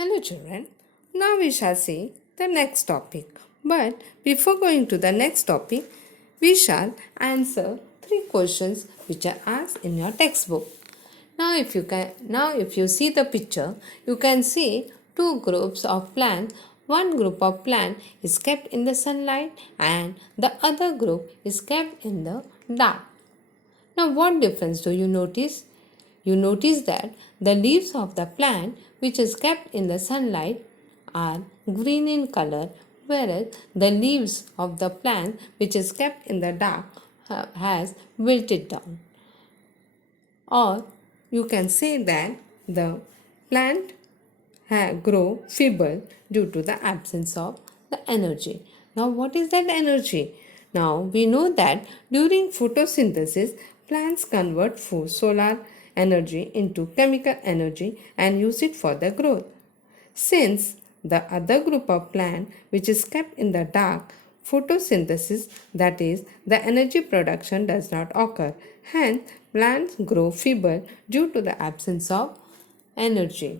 Hello children, now we shall see the next topic. But before going to the next topic, we shall answer three questions which are asked in your textbook. Now if you see the picture, you can see two groups of plants. One group of plant is kept in the sunlight and the other group is kept in the dark. Now, what difference do you notice? You notice that the leaves of the plant which is kept in the sunlight are green in color, whereas the leaves of the plant which is kept in the dark has wilted down. Or you can say that the plant grow feeble due to the absence of the energy. Now, what is that energy? Now, we know that during photosynthesis, plants convert solar energy into chemical energy and use it for the growth. Since the other group of plant which is kept in the dark, photosynthesis, that is, the energy production does not occur. Hence, plants grow feeble due to the absence of energy.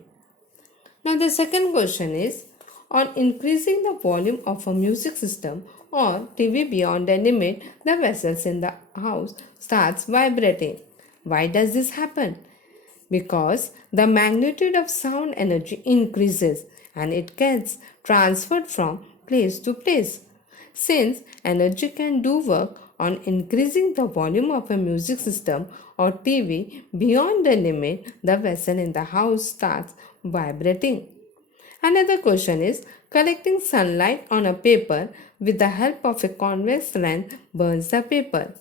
Now the second question is, on increasing the volume of a music system or TV beyond a limit, the vessels in the house starts vibrating. Why does this happen? Because the magnitude of sound energy increases and it gets transferred from place to place. Since energy can do work on increasing the volume of a music system or TV beyond the limit, the vessel in the house starts vibrating. Another question is, collecting sunlight on a paper with the help of a convex lens burns the paper.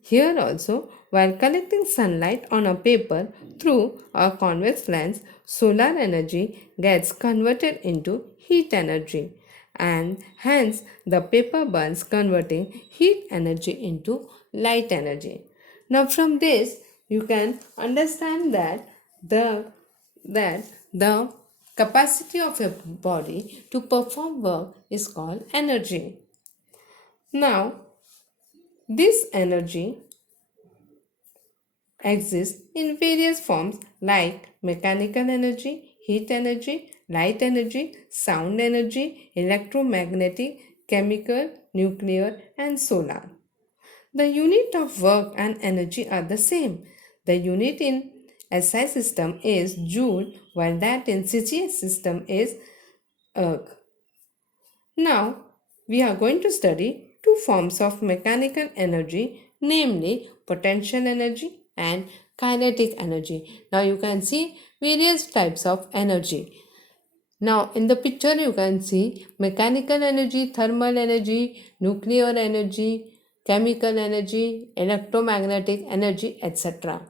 Here also, while collecting sunlight on a paper through a convex lens, solar energy gets converted into heat energy and hence the paper burns, converting heat energy into light energy. Now from this you can understand that the capacity of a body to perform work is called energy. Now this energy exists in various forms like mechanical energy, heat energy, light energy, sound energy, electromagnetic, chemical, nuclear, and solar. The unit of work and energy are the same. The unit in SI system is joule, while that in CGS system is erg. Now, we are going to study two forms of mechanical energy, namely potential energy and kinetic energy. Now, you can see various types of energy. Now, in the picture, you can see mechanical energy, thermal energy, nuclear energy, chemical energy, electromagnetic energy, etc.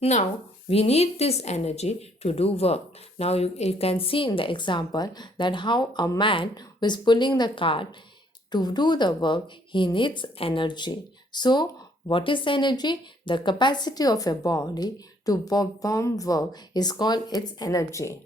Now, we need this energy to do work. Now, you can see in the example that how a man who is pulling the cart to do the work, he needs energy. So, what is energy? The capacity of a body to perform work is called its energy.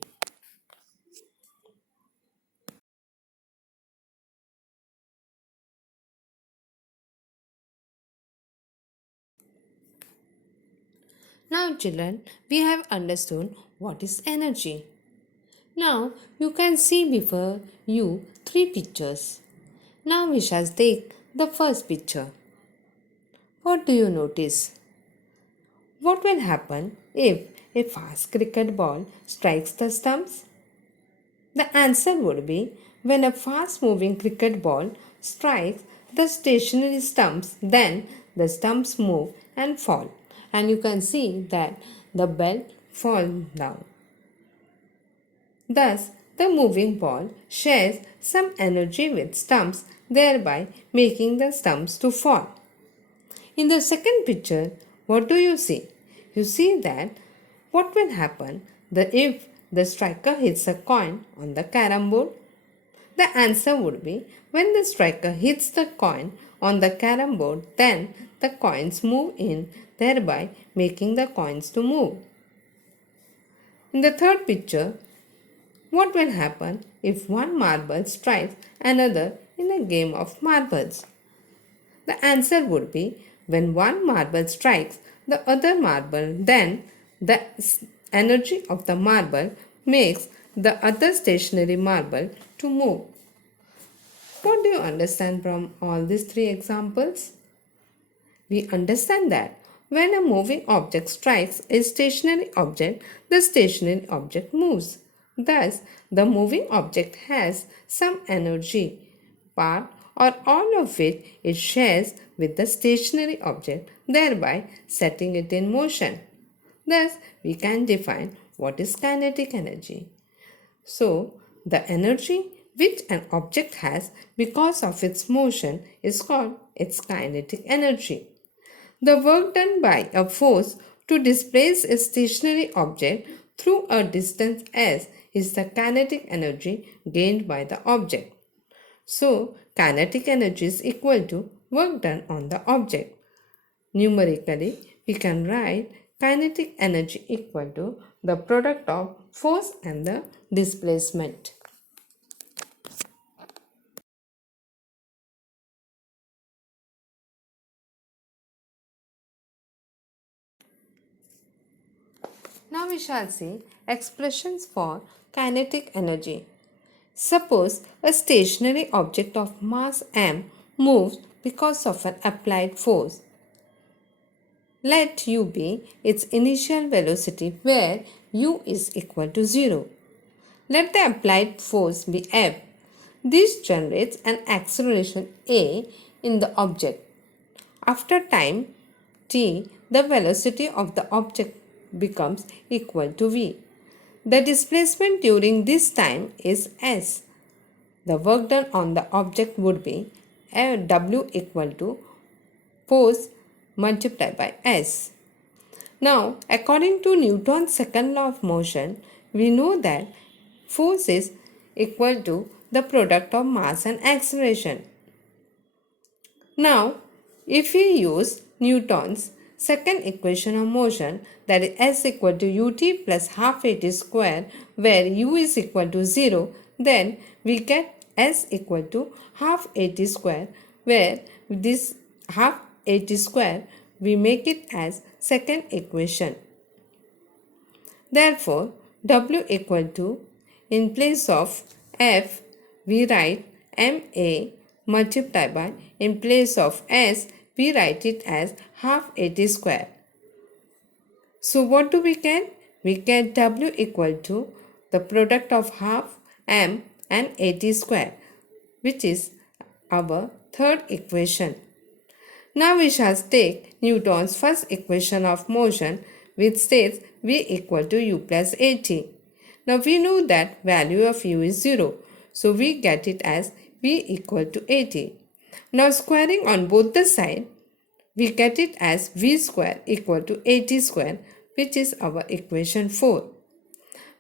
Now, children, we have understood what is energy. Now, you can see before you three pictures. Now, we shall take the first picture. What do you notice? What will happen if a fast cricket ball strikes the stumps? The answer would be, when a fast moving cricket ball strikes the stationary stumps, then the stumps move and fall. And you can see that the ball falls down. Thus, the moving ball shares some energy with stumps, thereby making the stumps to fall. In the second picture, what do you see? You see that what will happen if the striker hits a coin on the carom board? The answer would be, when the striker hits the coin on the carom board, then the coins move in, thereby making the coins to move. In the third picture, what will happen if one marble strikes another in a game of marbles? The answer would be, when one marble strikes the other marble, then the energy of the marble makes the other stationary marble to move. What do you understand from all these three examples? We understand that when a moving object strikes a stationary object, the stationary object moves. Thus, the moving object has some energy, part or all of which it shares with the stationary object, thereby setting it in motion. Thus, we can define what is kinetic energy. So, the energy which an object has because of its motion is called its kinetic energy. The work done by a force to displace a stationary object through a distance s is the kinetic energy gained by the object. So, kinetic energy is equal to work done on the object. Numerically, we can write kinetic energy equal to the product of force and the displacement. Now we shall see expressions for kinetic energy. Suppose a stationary object of mass m moves because of an applied force. Let u be its initial velocity where u is equal to 0. Let the applied force be F. This generates an acceleration A in the object. After time t, the velocity of the object becomes equal to v. The displacement during this time is s. The work done on the object would be W equal to force multiplied by s. Now, according to Newton's second law of motion, we know that force is equal to the product of mass and acceleration. Now, if we use Newton's second equation of motion, that is s equal to ut plus half at square, where u is equal to 0, then we get s equal to half at square, where this half at square we make it as second equation. Therefore, w equal to, in place of f, we write ma multiplied by, in place of s, we write it as half at square. So what do we get? We get w equal to the product of half m and at square, which is our third equation. Now we shall take Newton's first equation of motion, which states v equal to u plus at. Now we know that value of u is 0, so we get it as v equal to at. Now squaring on both the sides, we get it as v square equal to at square, which is our equation 4.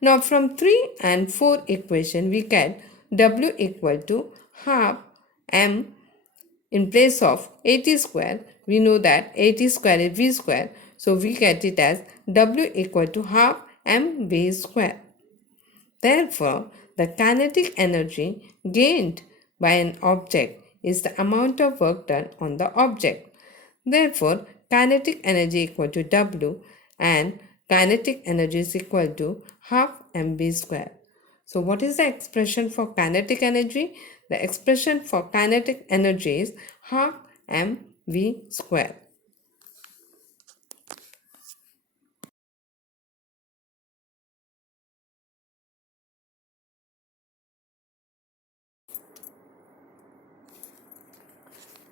Now from 3 and 4 equation, we get w equal to half m. In place of at square, we know that at square is v square, so we get it as w equal to half mv square. Therefore, the kinetic energy gained by an object is the amount of work done on the object. Therefore, kinetic energy equal to w and kinetic energy is equal to half mv square. So what is the expression for kinetic energy? The expression for kinetic energy is half mv square.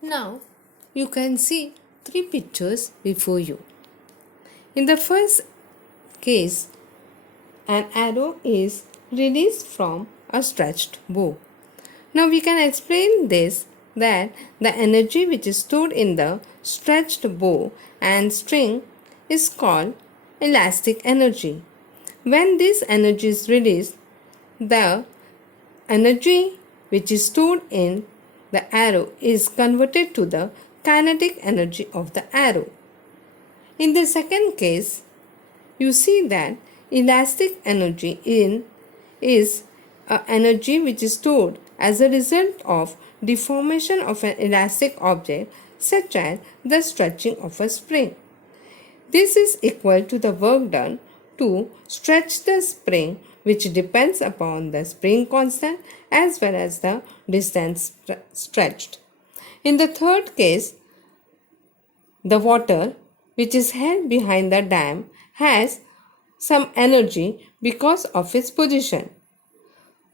Now you can see three pictures before you. In the first case, an arrow is released from a stretched bow. Now we can explain this, that the energy which is stored in the stretched bow and string is called elastic energy. When this energy is released, the energy which is stored in the arrow is converted to the kinetic energy of the arrow. In the second case, you see that elastic energy is energy which is stored as a result of deformation of an elastic object, such as the stretching of a spring. This is equal to the work done to stretch the spring which depends upon the spring constant as well as the distance stretched. In the third case, the water which is held behind the dam has some energy because of its position.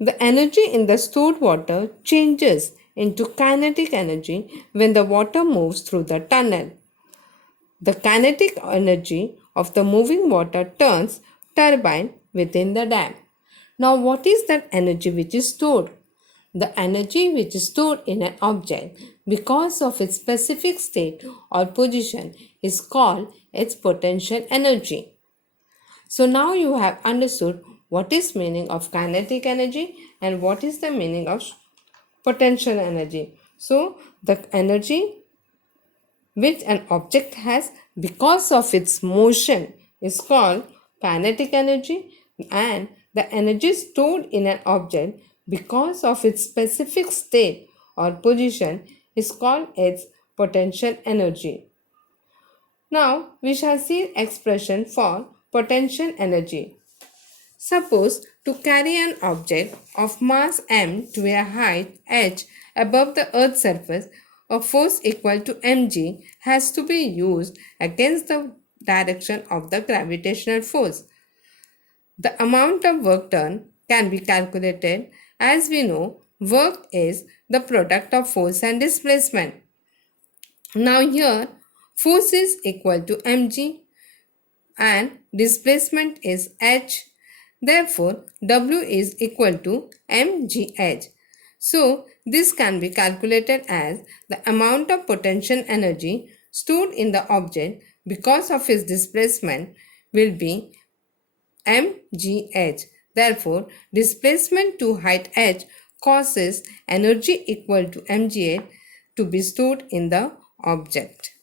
The energy in the stored water changes into kinetic energy when the water moves through the tunnel. The kinetic energy of the moving water turns turbine within the dam. Now, what is that energy which is stored? The energy which is stored in an object because of its specific state or position is called its potential energy. So now you have understood what is meaning of kinetic energy and what is the meaning of potential energy. So the energy which an object has because of its motion is called kinetic energy, and the energy stored in an object because of its specific state or position is called its potential energy. Now we shall see expression for potential energy. Suppose to carry an object of mass m to a height h above the earth's surface, a force equal to mg has to be used against the direction of the gravitational force. The amount of work done can be calculated. As we know, work is the product of force and displacement. Now here, force is equal to mg and displacement is h. Therefore, W is equal to mgh. So, this can be calculated as the amount of potential energy stored in the object because of its displacement will be mgh. Therefore, displacement to height h causes energy equal to mgh to be stored in the object.